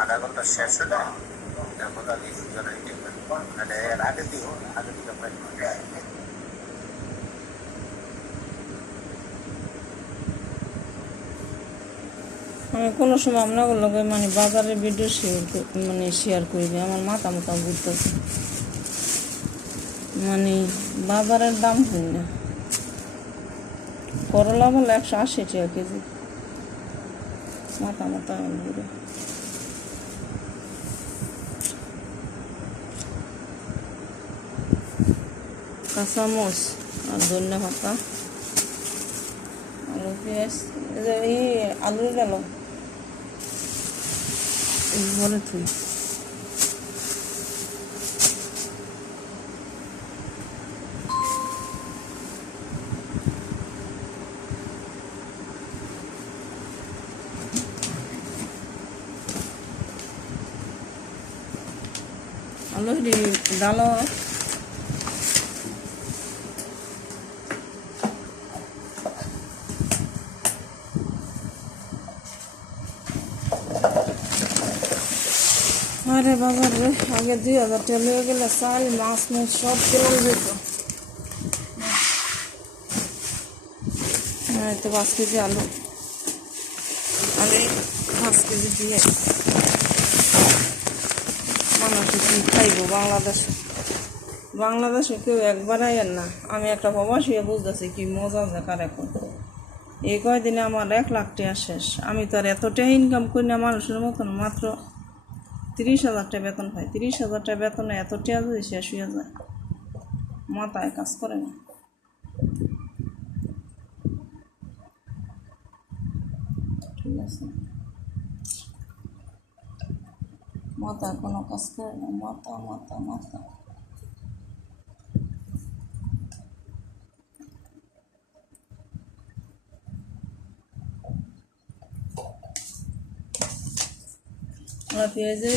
আধা ঘন্টা শেষ হলে তারপর আগে জরুরি দেখবেন এর আগে দিও আগে দিকে আমি কোনো সময় আপনাদের লগে মানে বাজারের ভিডিও শেয়ার করি না, আমার মাথা ঘুরতেছে। মানে বাজারের দাম হই না, করলা বলে 180 টাকা কেজি, মাথা ঘুরে। কাঁচামচ আর ধনিয়া পাতা, আলু পেঁয়াজ, এই আলু গেল ঘরে থুই। আলু ডাল আরে বাবার রে, আগে 2000 টাকা লিয়ে গেলে চাল মাছ মাছ সব কেমন যেত। তো 5 কেজি আলু, আরে 5 কেজি দিয়ে মানুষ কি খাইব? বাংলাদেশে কেউ একবার আইয়ের না। আমি একটা প্রবাসী বুঝতেছি কি মজা দেখার। এখন এই কয়দিনে আমার 1 লাখ টাকা শেষ। আমি তো আর এতটা ইনকাম করি না মানুষের মতন, মাত্র 30,000 টাকা বেতন পাই। 30,000 টাকা বেতনে এত টাকা যদি শেষ হয়ে যায়, মাথায় কাজ করে না। ঠিক আছে, মাথায় কোনো কাজ করে না, মাথা মাথা মাথা। পেঁয়াজের